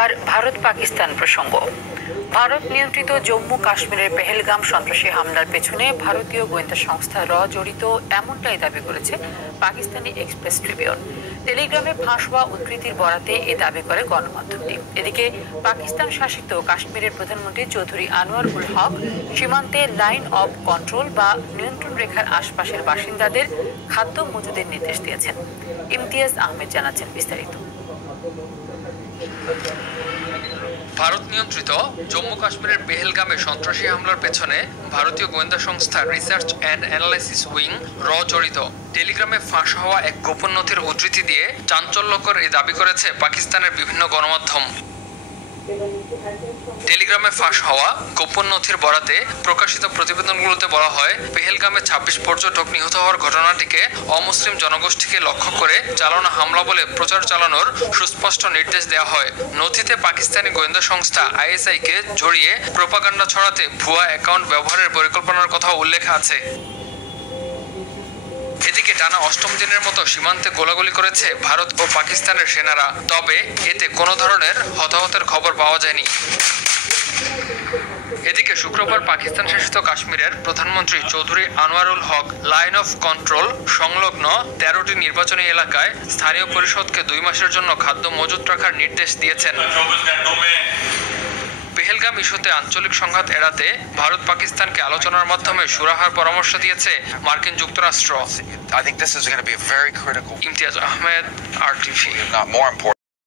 এবার ভারত পাকিস্তান প্রসঙ্গ। ভারত নিয়ন্ত্রিত জম্মু কাশ্মীরের পেহেলগাম সন্ত্রাসী হামলার পেছনে ভারতীয় গোয়েন্দা সংস্থা র জড়িত, এমনটাই দাবি করেছে পাকিস্তানি এক্সপ্রেস ট্রিবিউন। টেলিগ্রামে ফাঁস হওয়া উদ্ধৃতির বরাতে এ দাবি করে গণমাধ্যমটি। এদিকে পাকিস্তান শাসিত কাশ্মীরের প্রধানমন্ত্রী চৌধুরী আনোয়ার উল হক সীমান্তে লাইন অব কন্ট্রোল বা নিয়ন্ত্রণ রেখার আশপাশের বাসিন্দাদের খাদ্য মজুদের নির্দেশ দিয়েছেন। ইমতিয়াজ আহমেদ জানাচ্ছেন বিস্তারিত। ভারত নিয়ন্ত্রিত জম্মু কাশ্মীরের পেহেলগামে সন্ত্রাসী হামলার পেছনে ভারতীয় গোয়েন্দা সংস্থা রিসার্চ অ্যান্ড অ্যানালাইসিস উইং র জড়িত। টেলিগ্রামে ফাঁস হওয়া এক গোপন নথির উদ্ধৃতি দিয়ে চাঞ্চল্যকর এই দাবি করেছে পাকিস্তানের বিভিন্ন গণমাধ্যম। টেলিগ্রামে ফাঁস হওয়া গোপন নথির বরাতে প্রকাশিত প্রতিবেদনগুলোতে বলা হয়, পেহেলগামে ২৬ পর্যটক নিহত হওয়ার ঘটনাটিকে অমুসলিম জনগোষ্ঠীকে লক্ষ্য করে চালানো হামলা বলে প্রচার চালানোর সুস্পষ্ট নির্দেশ দেওয়া হয়। নথিতে পাকিস্তানি গোয়েন্দা সংস্থা আইএসআই-কে জড়িয়ে প্রোপাগান্ডা ছড়াতে ভুয়া অ্যাকাউন্ট ব্যবহারের পরিকল্পনার কথাও উল্লেখ আছে। এদিকে টানা অষ্টম দিনের মতো সীমান্তে গোলাগুলি করেছে ভারত ও পাকিস্তানের সেনারা, তবে এতে কোনো ধরনের হতাহতের খবর পাওয়া যায়নি। এদিকে শুক্রবার পাকিস্তান শাসিত কাশ্মীরের প্রধানমন্ত্রী Chowdhury Anwarul Haque line of control সংলগ্ন ১৩টি নির্বাচনী এলাকায় স্থানীয় পরিষদকে ২ মাসের জন্য খাদ্য মজুত রাখার নির্দেশ দিয়েছেন। পেহেলগাম ইস্যুতে আঞ্চলিক সংঘাত এড়াতে ভারত পাকিস্তানকে আলোচনার মাধ্যমে সুরাহার পরামর্শ দিয়েছে মার্কিন যুক্তরাষ্ট্র। I think this is going to be a very critical. Imtiaz Ahmed, RTV।